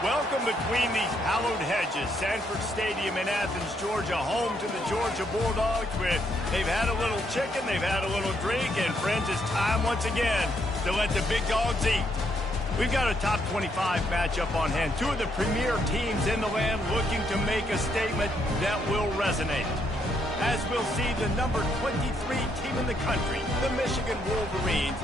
Welcome between these hallowed hedges. Sanford Stadium in Athens, Georgia, home to the Georgia Bulldogs. They've had a little chicken, they've had a little drink, and friends, it's time once again to let the big dogs eat. We've got a top 25 matchup on hand. Two of the premier teams in the land looking to make a statement that will resonate. As we'll see the number 23 team in the country, the Michigan Wolverines,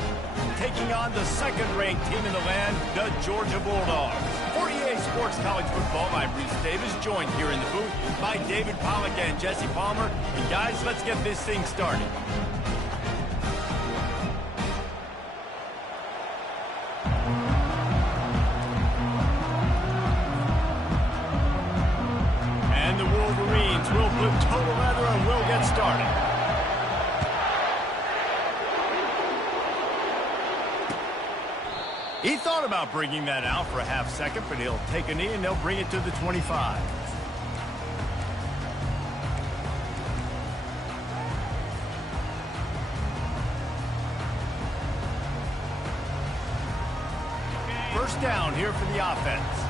taking on the second-ranked team in the land, the Georgia Bulldogs. For EA Sports College Football, I'm Reese Davis, joined here in the booth by David Pollack and Jesse Palmer. And guys, let's get this thing started. And the Wolverines will put total leather and we'll get started. He thought about bringing that out for a half second, but he'll take a knee and they'll bring it to the 25. First down here for the offense.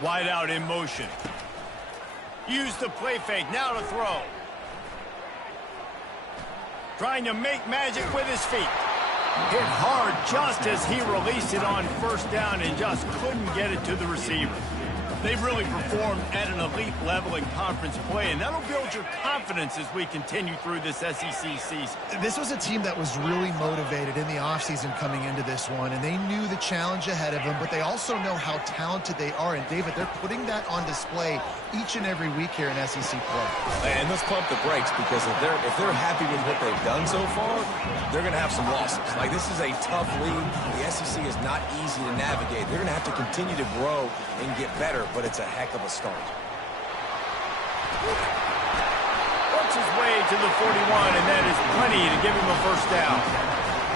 Wide out in motion. Use the play fake, now to throw. Trying to make magic with his feet. Hit hard just as he released it on first down and just couldn't get it to the receiver. They've really performed at an elite level in conference play, and that'll build your confidence as we continue through this SEC season. This was a team that was really motivated in the offseason coming into this one, and they knew the challenge ahead of them, but they also know how talented they are. And, David, they're putting that on display each and every week here in SEC play. And let's pump the brakes, because if they're happy with what they've done so far, they're going to have some losses. Like, this is a tough league. The SEC is not easy to navigate. They're going to have to continue to grow and get better, but it's a heck of a start. Works his way to the 41, and that is plenty to give him a first down.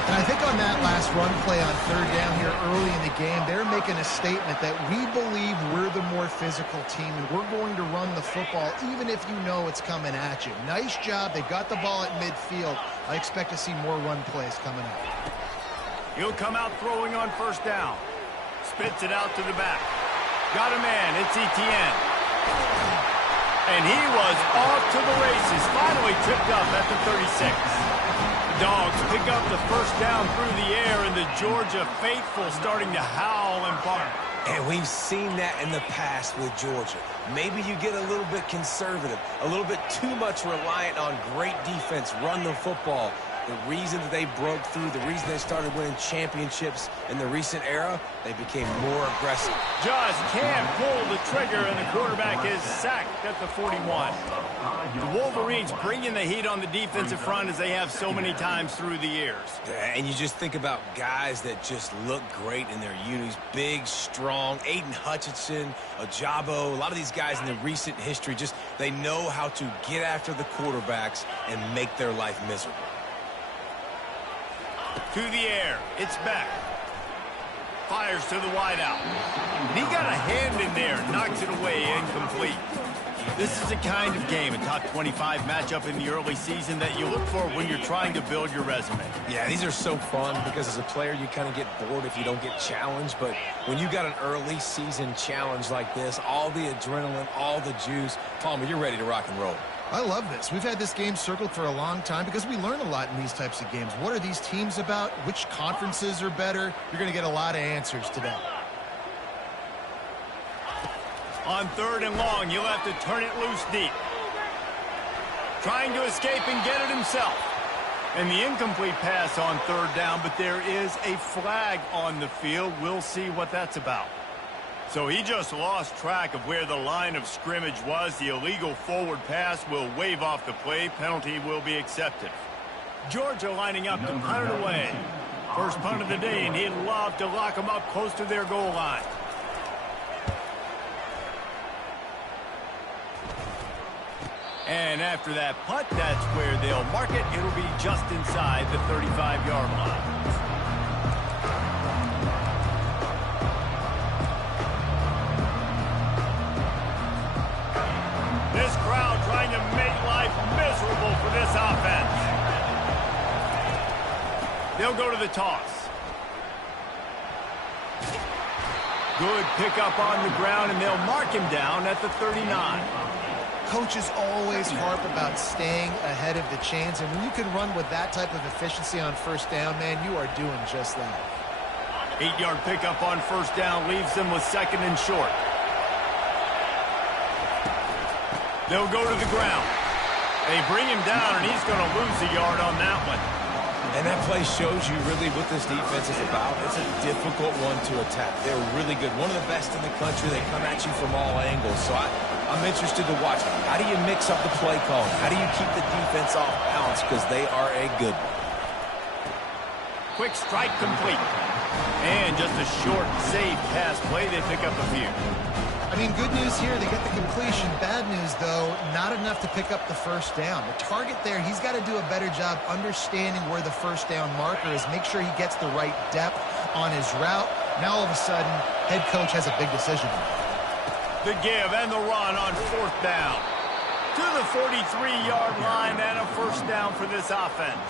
And I think on that last run play on third down here early in the game, they're making a statement that we believe we're the more physical team, and we're going to run the football even if you know it's coming at you. Nice job. They got the ball at midfield. I expect to see more run plays coming up. He'll come out throwing on first down. Spits it out to the back. Got a man, it's Etienne. And he was off to the races, finally tripped up at the 36. The Dogs pick up the first down through the air, and the Georgia faithful starting to howl and bark. And we've seen that in the past with Georgia. Maybe you get a little bit conservative, a little bit too much reliant on great defense, run the football. The reason that they broke through, the reason they started winning championships in the recent era, they became more aggressive. Just can't pull the trigger, and the quarterback is sacked at the 41. The Wolverines bringing the heat on the defensive front as they have so many times through the years. And you just think about guys that just look great in their unis. Big, strong, Aiden Hutchinson, Ajabo, a lot of these guys in the recent history, just they know how to get after the quarterbacks and make their life miserable. To the air. It's back. Fires to the wideout. He got a hand in there. Knocks it away. Incomplete. This is a kind of game, a top 25 matchup in the early season that you look for when you're trying to build your resume. Yeah, these are so fun because as a player, you kind of get bored if you don't get challenged. But when you got an early season challenge like this, all the adrenaline, all the juice, Palmer, you're ready to rock and roll. I love this. We've had this game circled for a long time because we learn a lot in these types of games. What are these teams about? Which conferences are better? You're going to get a lot of answers today. On 3rd and long, you'll have to turn it loose deep. Trying to escape and get it himself. And the incomplete pass on 3rd down, but there is a flag on the field. We'll see what that's about. So he just lost track of where the line of scrimmage was. The illegal forward pass will wave off the play. Penalty will be accepted. Georgia lining up to punt it away. First punt of the day, and he'd love to lock them up close to their goal line. And after that punt, that's where they'll mark it. It'll be just inside the 35-yard line. This crowd trying to make life miserable for this offense. They'll go to the toss. Good pickup on the ground, and they'll mark him down at the 39. Coaches always harp about staying ahead of the chains, and when you can run with that type of efficiency on first down, man, you are doing just that. 8-yard pickup on first down leaves them with 2nd and short. They'll go to the ground. They bring him down, and he's going to lose a yard on that one. And that play shows you really what this defense is about. It's a difficult one to attack. They're really good. One of the best in the country. They come at you from all angles. So I'm interested to watch. How do you mix up the play calling? How do you keep the defense off balance? Because they are a good one. Quick strike complete. And just a short, safe pass play. They pick up a few. I mean, good news here, they get the completion. Bad news, though, not enough to pick up the first down. The target there, he's got to do a better job understanding where the first down marker is, make sure he gets the right depth on his route. Now, all of a sudden, head coach has a big decision. The give and the run on 4th down. To the 43-yard line and a first down for this offense.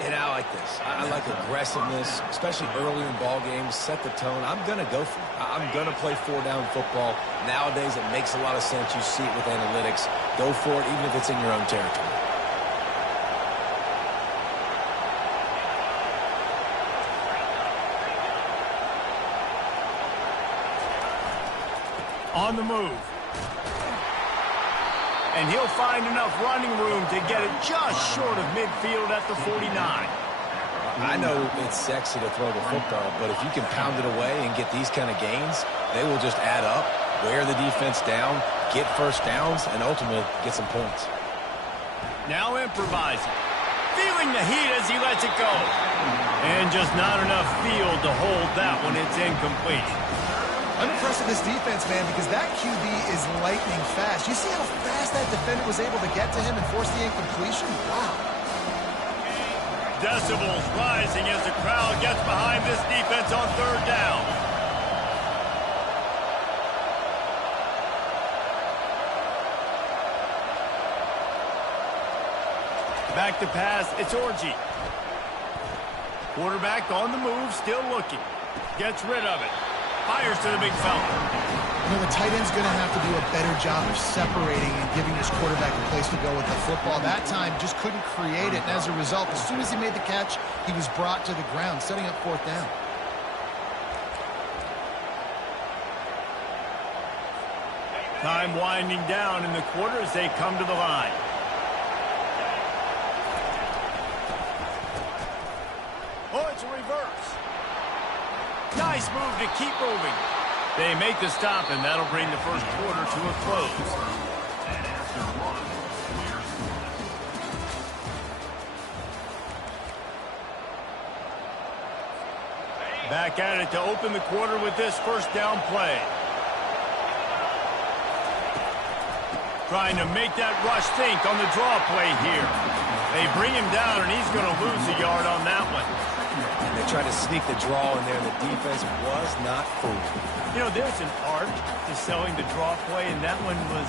And I like this. I like aggressiveness, especially early in ball games. Set the tone. I'm going to go for it. I'm going to play 4-down football. Nowadays, it makes a lot of sense. You see it with analytics. Go for it, even if it's in your own territory. On the move. And he'll find enough running room to get it just short of midfield at the 49. I know it's sexy to throw the football, but if you can pound it away and get these kind of gains, they will just add up, wear the defense down, get first downs, and ultimately get some points. Now improvising. Feeling the heat as he lets it go. And just not enough field to hold that one. It's incomplete. I'm impressed with this defense, man, because that QB is lightning fast. You see how fast that defender was able to get to him and force the incompletion? Wow. Decibels rising as the crowd gets behind this defense on 3rd down. Back to pass, it's Orji. Quarterback on the move, still looking. Gets rid of it. Fires to the big fella. You know, the tight end's going to have to do a better job of separating and giving his quarterback a place to go with the football. That time just couldn't create it, and as a result, as soon as he made the catch, he was brought to the ground, setting up fourth down. Time winding down in the quarter as they come to the line. Oh, it's a reverse. Nice move to keep moving. They make the stop, and that'll bring the first quarter to a close. Back at it to open the quarter with this first down play. Trying to make that rush think on the draw play here. They bring him down, and he's going to lose a yard on that one. And they tried to sneak the draw in there, and the defense was not fooled. You know, there's an art to selling the draw play, and that one was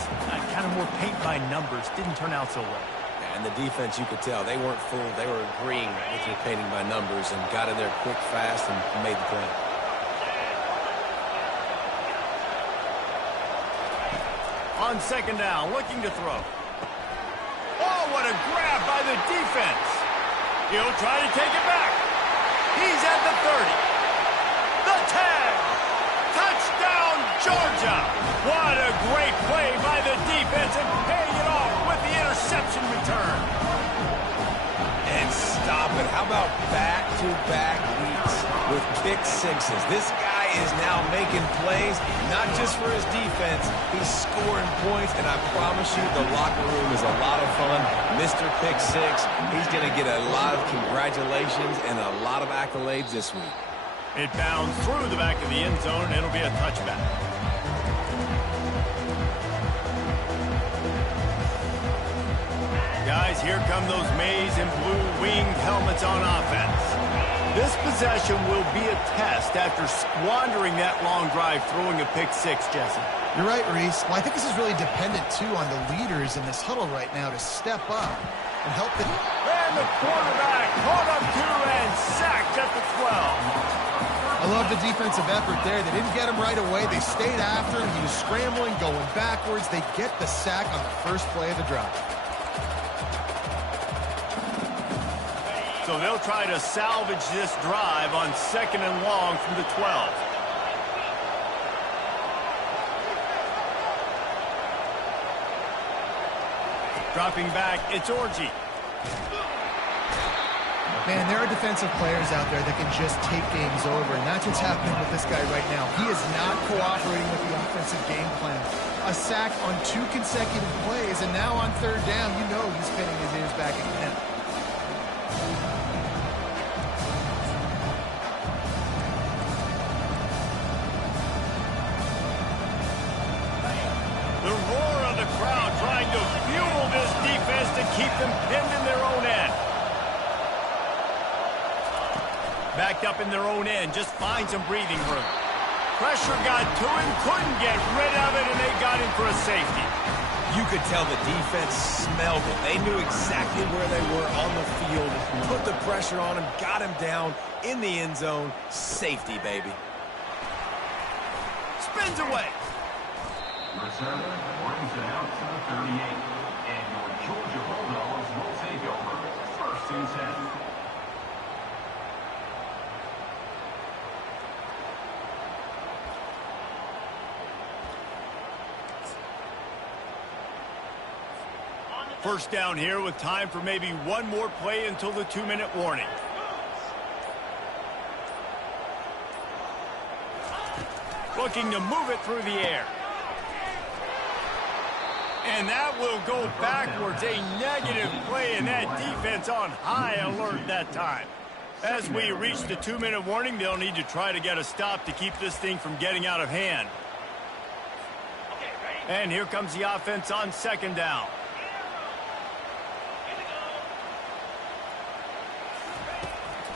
kind of more paint by numbers. Didn't turn out so well. And the defense, you could tell, they weren't fooled. They were agreeing with your painting by numbers and got in there quick, fast, and made the play. On second down, looking to throw. Oh, what a grab by the defense. He'll try to take it back. He's at the 30. The 10. Touchdown, Georgia. What a great play by the defense and paying it off with the interception return. And stop it. How about back-to-back weeks with pick sixes? This guy is now making plays, not just for his defense. He's scoring points, and I promise you the locker room is a lot of fun. Mr. Pick Six, he's going to get a lot of congratulations and a lot of accolades this week. It bounds through the back of the end zone, and it'll be a touchback. Guys, here come those maize and blue winged helmets on offense. This possession will be a test after squandering that long drive throwing a pick six, Jesse. You're right, Reese. Well, I think this is really dependent, too, on the leaders in this huddle right now to step up and help the... And the quarterback caught up to and sacked at the 12. I love the defensive effort there. They didn't get him right away. They stayed after him. He was scrambling, going backwards. They get the sack on the first play of the drive. So they'll try to salvage this drive on second and long from the 12. Dropping back, it's Orji. Man, there are defensive players out there that can just take games over, and that's what's happening with this guy right now. He is not cooperating with the offensive game plan. A sack on 2 consecutive plays, and now on third down, you know he's pinning his ears back again. The roar of the crowd trying to fuel this defense to keep them pinned in their own end. Backed up in their own end, just find some breathing room. Pressure got to him, couldn't get rid of it, and they got him for a safety. You could tell the defense smelled it. They knew exactly where they were on the field, put the pressure on him, got him down in the end zone. Safety, baby. Spins away. Returner brings it out to the 38, and your Georgia Bulldogs will take over. 1st and 10. First down here with time for maybe one more play until the 2-minute warning. Looking to move it through the air. And that will go backwards. A negative play, and that defense on high alert that time. As we reach the 2-minute warning, they'll need to try to get a stop to keep this thing from getting out of hand. And here comes the offense on second down.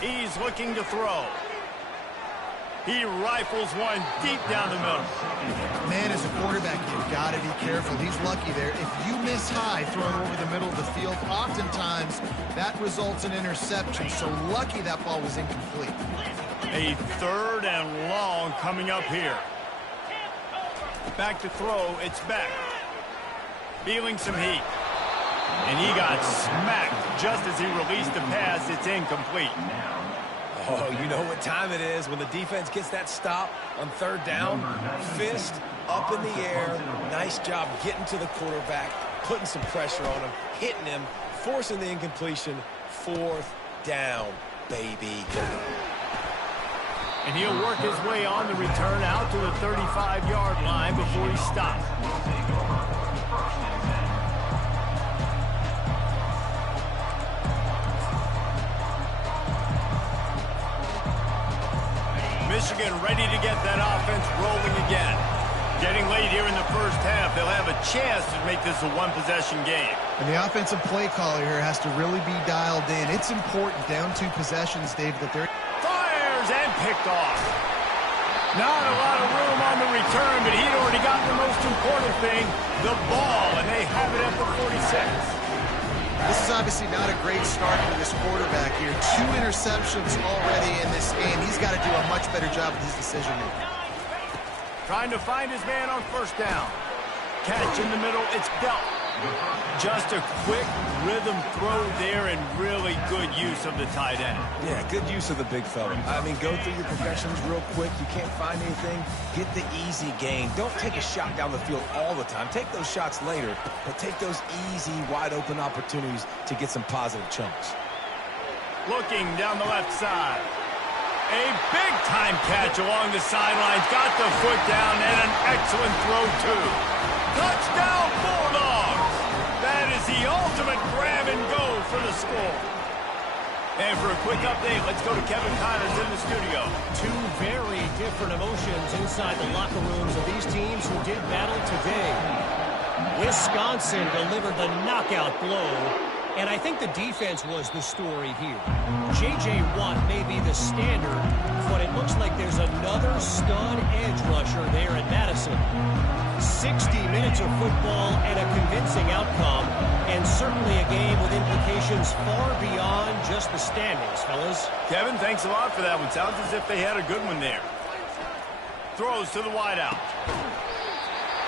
He's looking to throw. He rifles one deep down the middle. Man, as a quarterback, you've got to be careful. He's lucky there. If you miss high throwing over the middle of the field, oftentimes that results in interception. So lucky that ball was incomplete. A 3rd and long coming up here. Back to throw, it's Beck. Feeling some heat. And he got smacked just as he released the pass. It's incomplete. Oh, you know what time it is when the defense gets that stop on third down. Fist up in the air. Nice job getting to the quarterback, putting some pressure on him, hitting him, forcing the incompletion. Fourth down, baby. And he'll work his way on the return out to the 35-yard line before he stops. Michigan ready to get that offense rolling again. Getting late here in the first half, they'll have a chance to make this a one-possession game. And the offensive play caller here has to really be dialed in. It's important down 2 possessions, Dave, that they're... Fires and picked off. Not a lot of room on the return, but he'd already got the most important thing, the ball, and they have it at the 46. This is obviously not a great start for this quarterback here. 2 interceptions already in this game. He's got to do a much better job with his decision-making. Trying to find his man on first down. Catch in the middle, it's Belt. Just a quick rhythm throw there and really good use of the tight end. Yeah, good use of the big fella. I mean, go through your progressions real quick. You can't find anything. Get the easy gain. Don't take a shot down the field all the time. Take those shots later, but take those easy, wide-open opportunities to get some positive chunks. Looking down the left side. A big-time catch along the sidelines. Got the foot down and an excellent throw, too. Touchdown, Bulldogs! That is the ultimate grab and go for the score. And for a quick update, let's go to Kevin Connors in the studio. 2 very different emotions inside the locker rooms of these teams who did battle today. Wisconsin delivered the knockout blow, and I think the defense was the story here. J.J. Watt may be the standard, but it looks like there's another stud edge rusher there at Madison. 60 minutes of football and a convincing outcome, and certainly a game with implications far beyond just the standings, fellas. Kevin, thanks a lot for that one. Sounds as if they had a good one there. Throws to the wideout.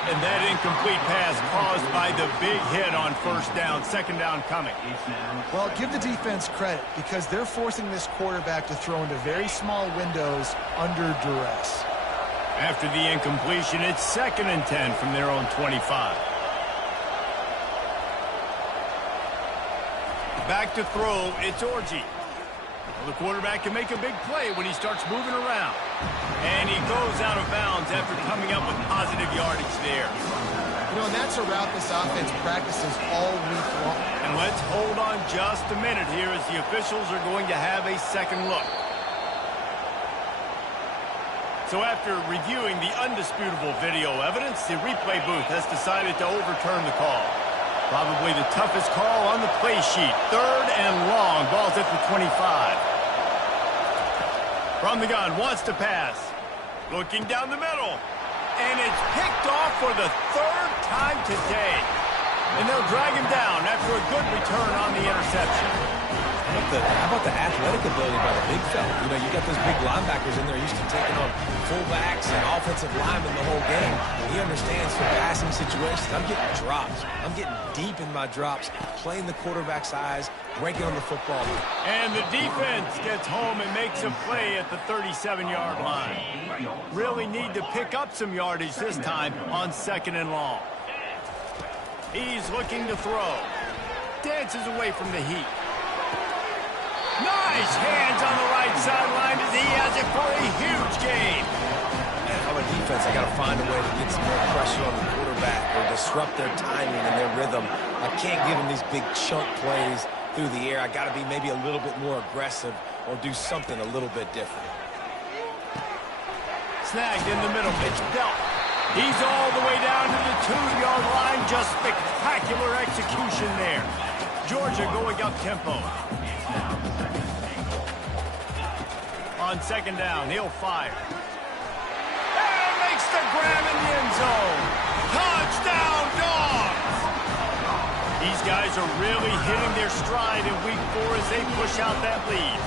And that incomplete pass caused by the big hit on first down. Second down coming. Well, give the defense credit because they're forcing this quarterback to throw into very small windows under duress. After the incompletion, it's 2nd and 10 from their own 25. Back to throw, it's Orji. Well, the quarterback can make a big play when he starts moving around. And he goes out of bounds after coming up with positive yardage there. You know, and that's a route this offense practices all week long. And let's hold on just a minute here as the officials are going to have a second look. So after reviewing the undisputable video evidence, the replay booth has decided to overturn the call. Probably the toughest call on the play sheet. 3rd and long. Ball's at the 25. From the gun, wants to pass. Looking down the middle. And it's picked off for the 3rd time today. And they'll drag him down after a good return on the interception. How about the athletic ability by the big fella? You know, you got those big linebackers in there used to taking on fullbacks and offensive linemen the whole game. He understands for passing situations. I'm getting drops. I'm getting deep in my drops, playing the quarterback's eyes, breaking on the football. And the defense gets home and makes a play at the 37-yard line. Really need to pick up some yardage this time on 2nd and long. He's looking to throw. Dances away from the heat. Nice hands on the right sideline as he has it for a huge gain. And on the defense, I got to find a way to get some more pressure on the quarterback or disrupt their timing and their rhythm. I can't give them these big chunk plays through the air. I got to be maybe a little bit more aggressive or do something a little bit different. Snagged in the middle. It's Belt. He's all the way down to the 2-yard line. Just spectacular execution there. Georgia going up tempo. On 2nd down, he'll fire. And makes the grab in the end zone. Touchdown, Dogs! These guys are really hitting their stride in week 4 as they push out that lead.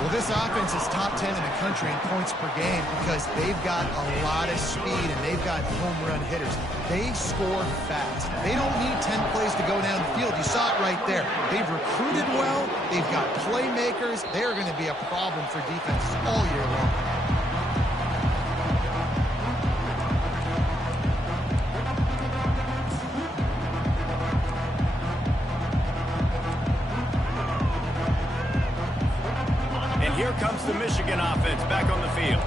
Well, this offense is top 10 in the country in points per game because they've got a lot of speed and they've got home run hitters. They score fast. They don't need 10 plays to go down the field. You saw it right there. They've recruited well. They've got playmakers. They're going to be a problem for defenses all year long. Here comes the Michigan offense back on the field.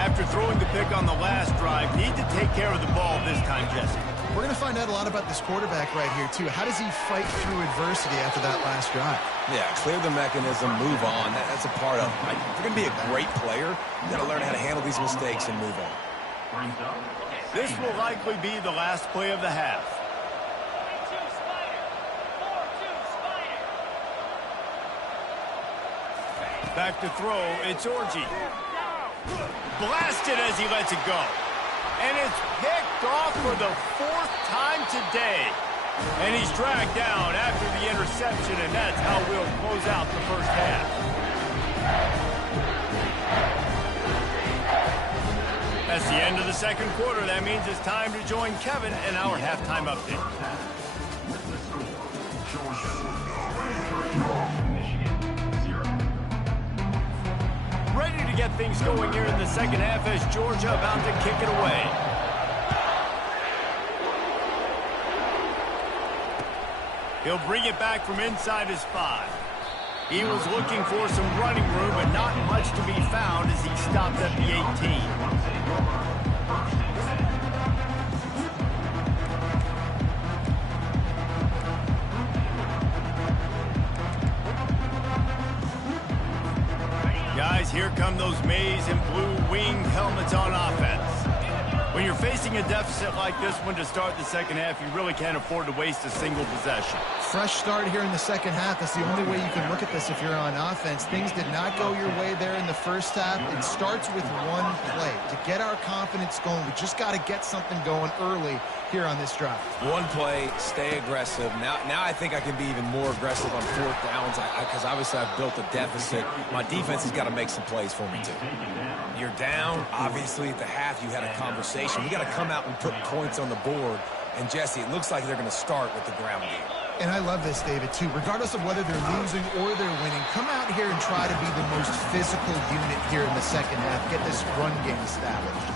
After throwing the pick on the last drive, need to take care of the ball this time, Jesse. We're going to find out a lot about this quarterback right here, too. How does he fight through adversity after that last drive? Yeah, clear the mechanism, move on. That's a part of it. Like, if you're going to be a great player, you got to learn how to handle these mistakes and move on. This will likely be the last play of the half. Back to throw, it's Orji. Blasted as he lets it go. And it's picked off for the 4th time today. And he's dragged down after the interception, and that's how we'll close out the first half. That's the end of the second quarter. That means it's time to join Kevin in our halftime update. Ready to get things going here in the second half as Georgia about to kick it away. He'll bring it back from inside his 5. He was looking for some running room, but not much to be found as he stopped at the 18. Guys, here come those maize and blue winged helmets on offense. When you're facing a deficit like this one to start the second half, you really can't afford to waste a single possession. Fresh start here in the second half. That's the only way you can look at this if you're on offense. Things did not go your way there in the first half. It starts with one play. To get our confidence going, we just got to get something going early here on this drive. One play, stay aggressive. Now I think I can be even more aggressive on 4th downs because obviously I've built a deficit. My defense has got to make some plays for me too. You're down. Obviously at the half you had a conversation. We got to come out and put points on the board. And Jesse, it looks like they're going to start with the ground game. And I love this, David, too. Regardless of whether they're losing or they're winning, come out here and try to be the most physical unit here in the second half. Get this run game established.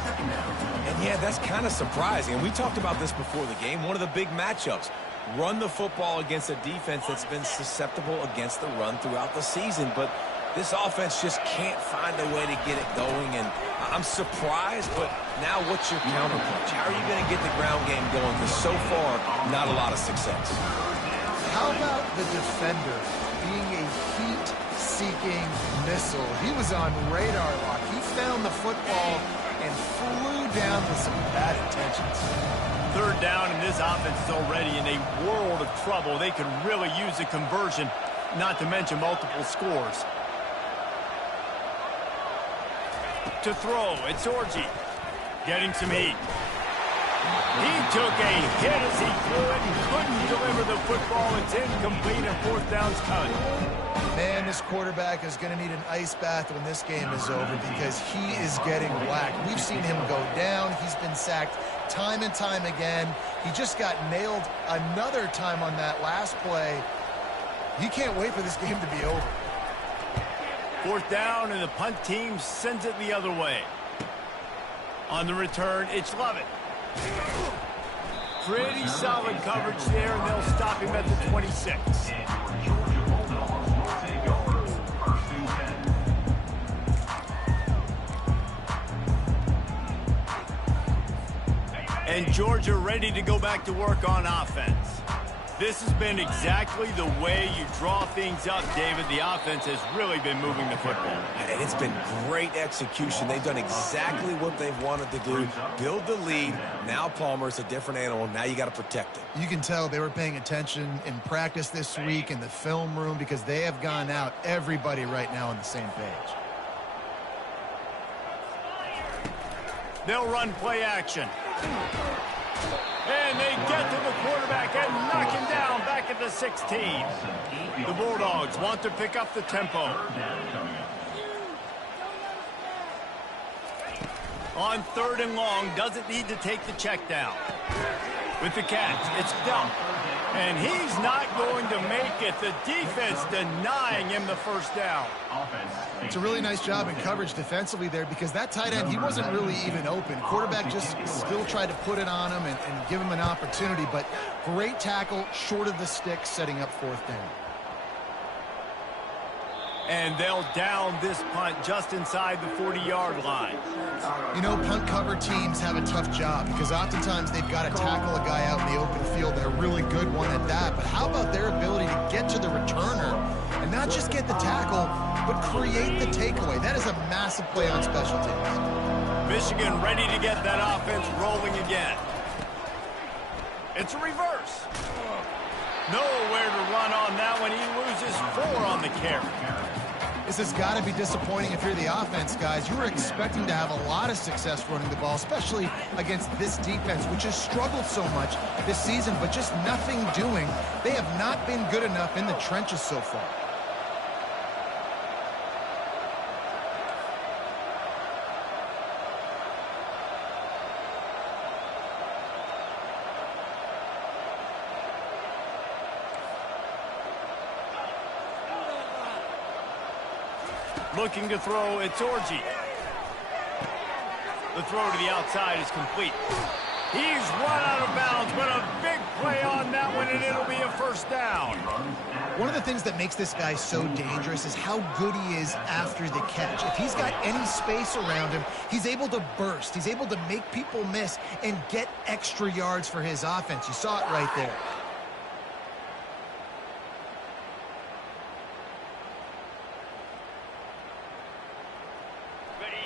And yeah, that's kind of surprising. And we talked about this before the game. One of the big matchups. Run the football against a defense that's been susceptible against the run throughout the season. But this offense just can't find a way to get it going. And I'm surprised, but now what's your counterpunch? How are you going to get the ground game going? Because so far, not a lot of success. How about the defender being a heat-seeking missile? He was on radar lock. He found the football and flew down with some bad intentions. 3rd down, and this offense is already in a world of trouble. They could really use a conversion, not to mention multiple scores. To throw, it's Orji. Getting some heat. He took a hit as he threw it and couldn't deliver the football. It's incomplete and 4th down's coming. Man, this quarterback is going to need an ice bath when this game is over because he is getting whacked. We've seen him go down. He's been sacked time and time again. He just got nailed another time on that last play. He can't wait for this game to be over. 4th down, and the punt team sends it the other way. On the return, it's Lovett. Pretty solid coverage there, and they'll stop him at the 26. And Georgia ready to go back to work on offense. This has been exactly the way you draw things up, David. The offense has really been moving the football. And it's been great execution. They've done exactly what they've wanted to do. Build the lead. Now Palmer's a different animal. Now you got to protect it. You can tell they were paying attention in practice this week in the film room because they have gone out, everybody right now on the same page. They'll run play action. And they get to the quarterback and knock him down back at the 16. The Bulldogs want to pick up the tempo. On 3rd and long, doesn't need to take the check down. With the catch, it's done. And he's not going to make it. The defense denying him the first down. It's a really nice job in coverage defensively there because that tight end, he wasn't really even open. Quarterback just still tried to put it on him and give him an opportunity, but great tackle, short of the stick, setting up 4th down. And they'll down this punt just inside the 40-yard line. You know, punt cover teams have a tough job because oftentimes they've got to tackle a guy out in the open field and a really good one at that. But how about their ability to get to the returner and not just get the tackle, but create the takeaway? That is a massive play on special teams. Michigan ready to get that offense rolling again. It's a reverse. Nowhere to run on that one. He loses 4 on the carry. This has got to be disappointing if you're the offense, guys. You were expecting to have a lot of success running the ball, especially against this defense, which has struggled so much this season, but just nothing doing. They have not been good enough in the trenches so far. Looking to throw, it's Orji. The throw to the outside is complete. He's run out of bounds, but a big play on that one, and it'll be a first down. One of the things that makes this guy so dangerous is how good he is after the catch. If he's got any space around him, he's able to burst. He's able to make people miss and get extra yards for his offense. You saw it right there.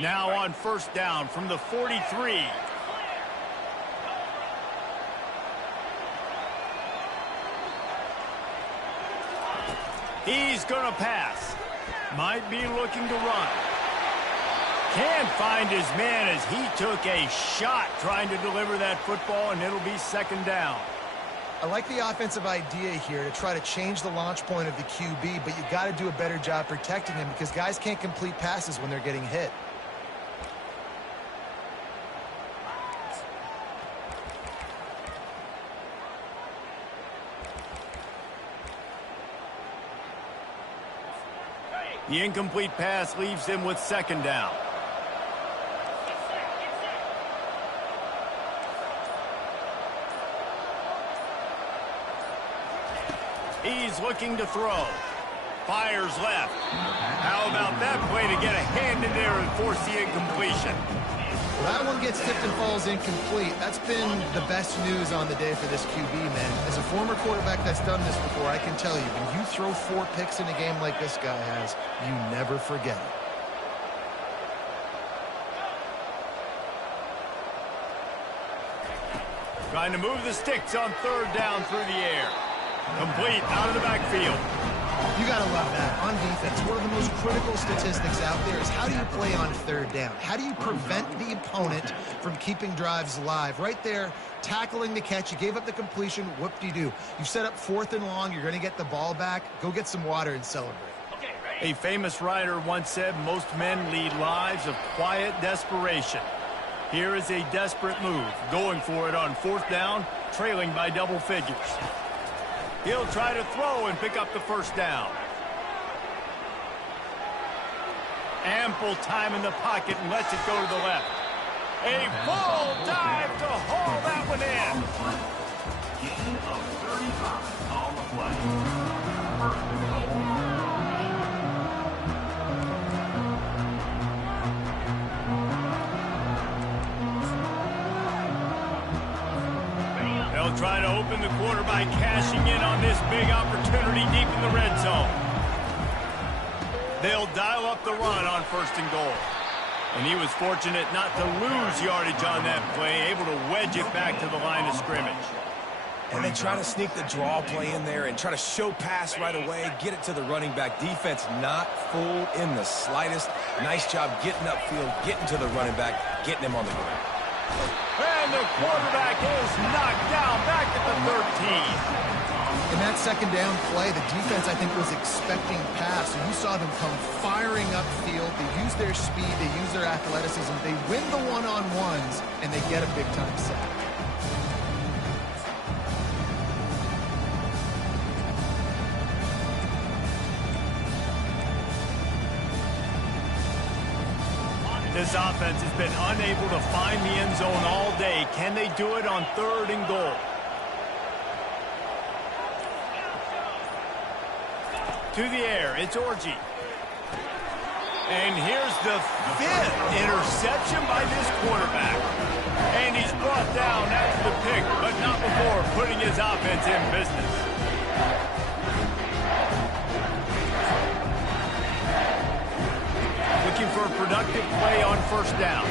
Now on first down from the 43. He's going to pass. Might be looking to run. Can't find his man as he took a shot trying to deliver that football, and it'll be 2nd down. I like the offensive idea here to try to change the launch point of the QB, but you got to do a better job protecting him because guys can't complete passes when they're getting hit. The incomplete pass leaves him with 2nd down. He's looking to throw. Fires left. How about that play to get a hand in there and force the incompletion? Well, that one gets tipped and falls incomplete. That's been the best news on the day for this QB, man. As a former quarterback that's done this before, I can tell you, when you throw 4 picks in a game like this guy has, you never forget it. Trying to move the sticks on 3rd down through the air. Complete out of the backfield. You got to love that. On defense, one of the most critical statistics out there is how do you play on 3rd down? How do you prevent the opponent from keeping drives alive? Right there, tackling the catch. You gave up the completion. Whoop-de-doo. You set up 4th and long. You're going to get the ball back. Go get some water and celebrate. A famous writer once said, most men lead lives of quiet desperation. Here is a desperate move. Going for it on 4th down, trailing by double figures. He'll try to throw and pick up the first down. Ample time in the pocket and lets it go to the left. A full dive to haul that one in. Gain of 35 on the play. They'll try to open the quarter by cashing in on this big opportunity deep in the red zone. They'll dial up the run on 1st and goal. And he was fortunate not to lose yardage on that play, able to wedge it back to the line of scrimmage. And they try to sneak the draw play in there and try to show pass right away, get it to the running back. Defense not fooled in the slightest. Nice job getting upfield, getting to the running back, getting him on the ground. And the quarterback is knocked down back at the 13. In that second down play, the defense, I think, was expecting pass. So you saw them come firing upfield. They use their speed. They use their athleticism. They win the one-on-ones, and they get a big-time sack. This offense has been unable to find the end zone all day. Can they do it on 3rd and goal? To the air, it's Orji. And here's the 5th interception by this quarterback. And he's brought down after the pick, but not before putting his offense in business. Looking for a productive play on 1st down.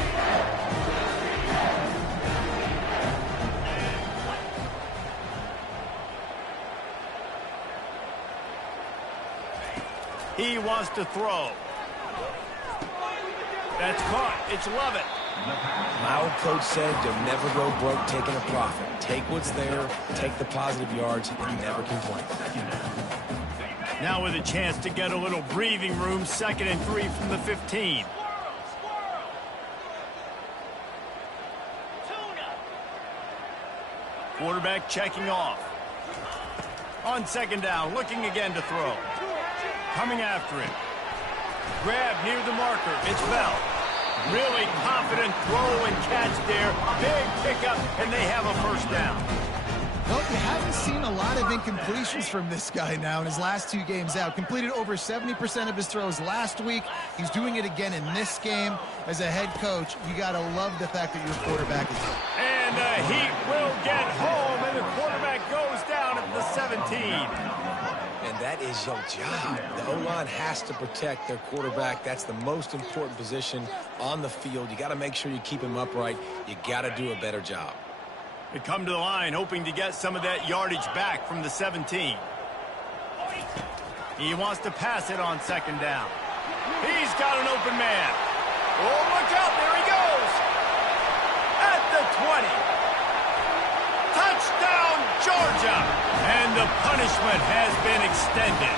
He wants to throw. That's caught. It's Lovett. My old coach said you'll never go broke taking a profit. Take what's there, take the positive yards, and never complain. Now with a chance to get a little breathing room, 2nd and 3 from the 15. Quarterback checking off. On 2nd down, looking again to throw. Coming after him. Grab near the marker. It's Bell. Really confident throw and catch there. Big pickup, and they have a 1st down. Well, you haven't seen a lot of incompletions from this guy now in his last 2 games out. Completed over 70% of his throws last week. He's doing it again in this game. As a head coach, you got to love the fact that your quarterback is there. And the Heat will get home, and the quarterback goes down at the 17. And that is your job. The O-line has to protect their quarterback. That's the most important position on the field. You got to make sure you keep him upright. You got to do a better job. They come to the line hoping to get some of that yardage back from the 17. He wants to pass it on 2nd down. He's got an open man. Oh, look out. There he goes. At the 20. Touchdown, Georgia. And the punishment has been extended.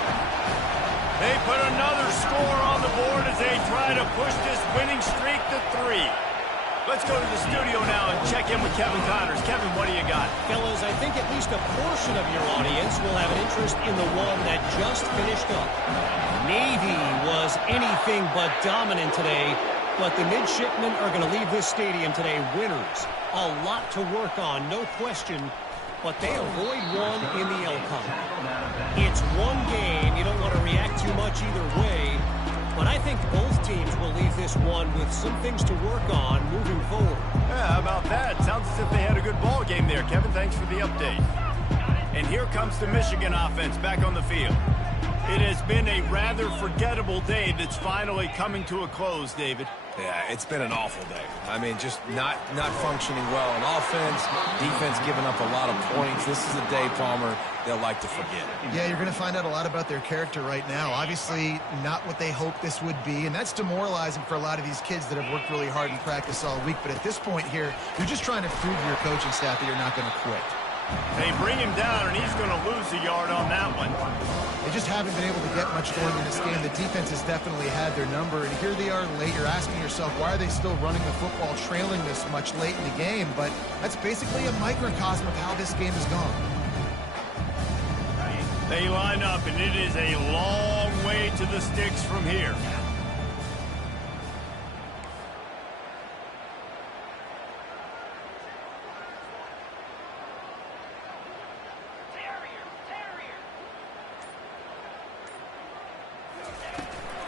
They put another score on the board as they try to push this winning streak to 3. Let's go to the studio now and check in with Kevin Connors. Kevin, what do you got? Fellas, I think at least a portion of your audience will have an interest in the one that just finished up. Navy was anything but dominant today, but the midshipmen are going to leave this stadium today winners. A lot to work on, no question, but they avoid one in the Elcon. It's one game. You don't want to react too much either way. But I think both teams will leave this one with some things to work on moving forward. Yeah, how about that? Sounds as if they had a good ball game there, Kevin. Thanks for the update. And here comes the Michigan offense back on the field. It has been a rather forgettable day that's finally coming to a close, David. Yeah, it's been an awful day. I mean, just not functioning well on offense, defense giving up a lot of points. This is a day, Palmer, they'll like to forget. Yeah, you're going to find out a lot about their character right now. Obviously, not what they hoped this would be, and that's demoralizing for a lot of these kids that have worked really hard in practice all week. But at this point here, you're just trying to prove to your coaching staff that you're not going to quit. They bring him down, and he's going to lose a yard on that one. They just haven't been able to get much going in this game. The defense has definitely had their number, and here they are late. You're asking yourself, why are they still running the football trailing this much late in the game? But that's basically a microcosm of how this game has gone. They line up, and it is a long way to the sticks from here.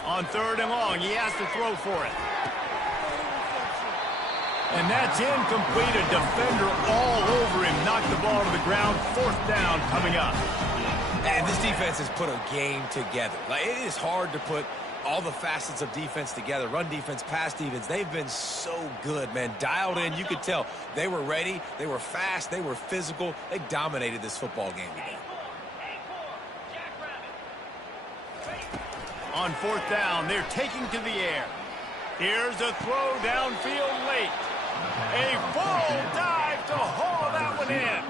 On 3rd and long, he has to throw for it. And that's incomplete. A defender all over him. Knocked the ball to the ground. 4th down coming up. And this defense has put a game together. Like, it is hard to put all the facets of defense together. Run defense, pass defense. They've been so good, man. Dialed in. You could tell they were ready. They were fast. They were physical. They dominated this football game today. On 4th down, they're taking to the air. Here's a throw downfield late. A full dive to haul that one in.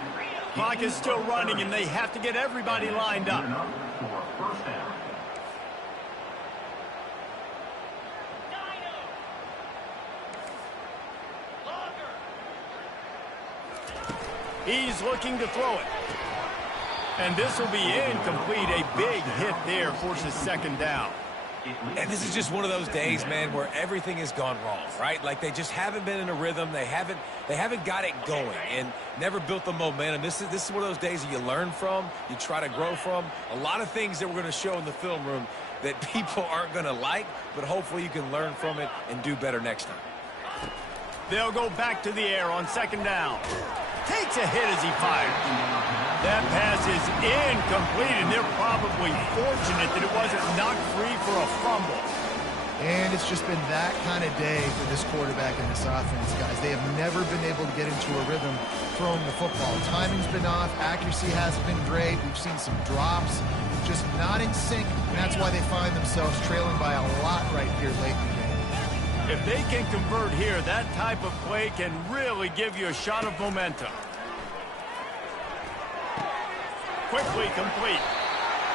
Clock is still running, and they have to get everybody lined up. For first down. He's looking to throw it. And this will be incomplete. A big hit there forces second down. And this is just one of those days, man, where everything has gone wrong, right? Like they just haven't been in a rhythm. They haven't got it going and never built the momentum. This is one of those days that you learn from, you try to grow from. A lot of things that we're going to show in the film room that people aren't going to like, but hopefully you can learn from it and do better next time. They'll go back to the air on second down. Takes a hit as he fired. That pass is incomplete, and they're probably fortunate that it wasn't knocked free for a fumble. And it's just been that kind of day for this quarterback and this offense, guys. They have never been able to get into a rhythm throwing the football. Timing's been off. Accuracy hasn't been great. We've seen some drops. Just not in sync, and that's why they find themselves trailing by a lot right here late in the game. If they can convert here, that type of play can really give you a shot of momentum. Quickly complete.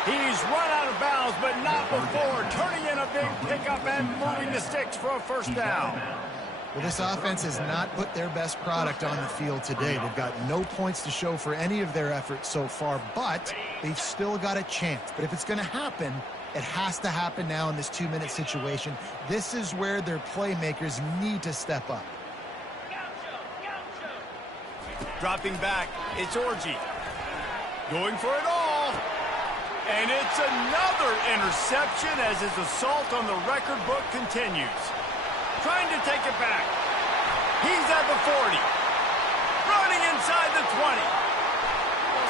He's run out of bounds, but not before turning in a big pickup and moving the sticks for a first down. Well, this offense has not put their best product on the field today. They've got no points to show for any of their efforts so far, but they've still got a chance. But if it's going to happen, it has to happen now in this 2-minute situation. This is where their playmakers need to step up. Dropping back, it's Orji. Going for it all. And it's another interception as his assault on the record book continues. Trying to take it back. He's at the 40. Running inside the 20.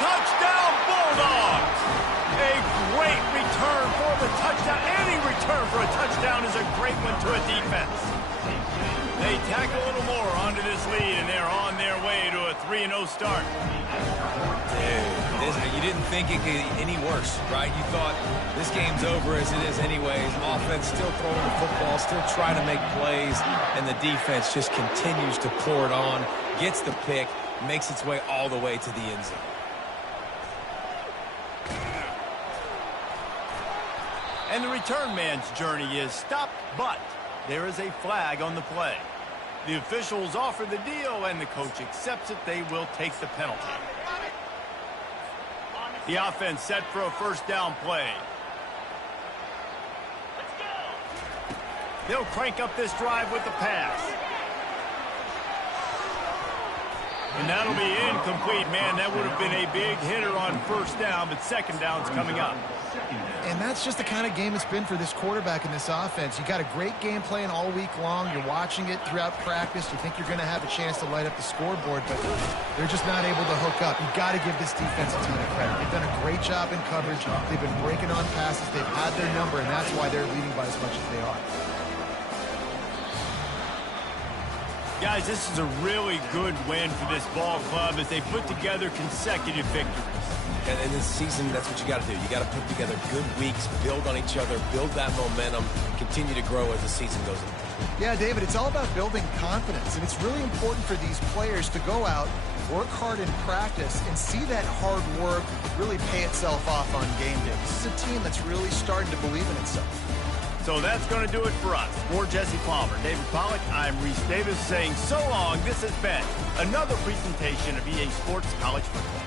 Touchdown, Bulldogs! A great return for the touchdown. Any return for a touchdown is a great one to a defense. They tack a little more onto this lead, and they're on their way to a 3-0 start. Dude, you didn't think it could get any worse, right? You thought this game's over as it is anyways. Offense still throwing the football, still trying to make plays, and the defense just continues to pour it on, gets the pick, makes its way all the way to the end zone. And the return man's journey is stopped, but there is a flag on the play. The officials offer the deal, and the coach accepts it. They will take the penalty. The offense set for a first down play. They'll crank up this drive with the pass. And that'll be incomplete. Man, that would have been a big hitter on first down, but second down's coming up. And that's just the kind of game it's been for this quarterback and this offense. You got a great game plan all week long. You're watching it throughout practice. You think you're going to have a chance to light up the scoreboard, but they're just not able to hook up. You've got to give this defense a ton of credit. They've done a great job in coverage. They've been breaking on passes. They've had their number, and that's why they're leading by as much as they are. Guys, this is a really good win for this ball club as they put together consecutive victories. And in this season, that's what you got to do. You got to put together good weeks, build on each other, build that momentum, continue to grow as the season goes on. Yeah, David, it's all about building confidence, and it's really important for these players to go out, work hard in practice, and see that hard work really pay itself off on game day. This is a team that's really starting to believe in itself. So that's going to do it for us. For Jesse Palmer, David Pollack, I'm Reese Davis saying so long. This has been another presentation of EA Sports College Football.